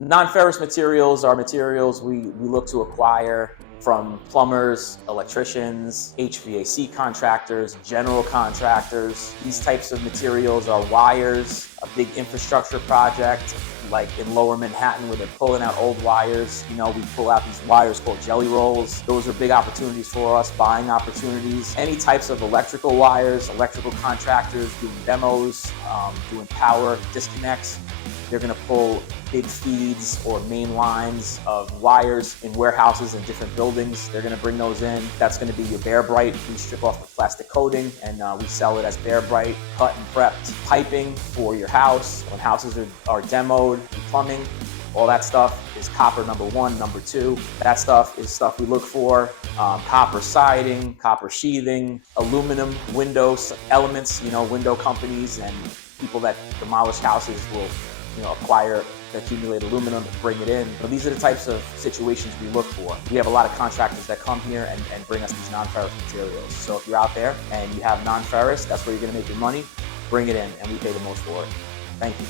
Non-ferrous materials are materials we look to acquire from plumbers, electricians, HVAC contractors, general contractors. These types of materials are wires, a big infrastructure project like in lower Manhattan where they're pulling out old wires. We pull out these wires called jelly rolls. Those are big opportunities for us, buying opportunities. Any types of electrical wires, electrical contractors doing demos, doing power disconnects. They're gonna pull big feeds or main lines of wires in warehouses and different buildings. They're gonna bring those in. That's gonna be your Bear Bright. We strip off the plastic coating and we sell it as Bear Bright, cut and prepped. Piping for your house, when houses are demoed, plumbing, all that stuff is copper number one, number two. That stuff is stuff we look for. Copper siding, copper sheathing, aluminum windows, elements, window companies and people that demolish houses will acquire, accumulate aluminum, bring it in. So these are the types of situations we look for. We have a lot of contractors that come here and bring us these non-ferrous materials. So if you're out there and you have non-ferrous, that's where you're gonna make your money, bring it in and we pay the most for it. Thank you.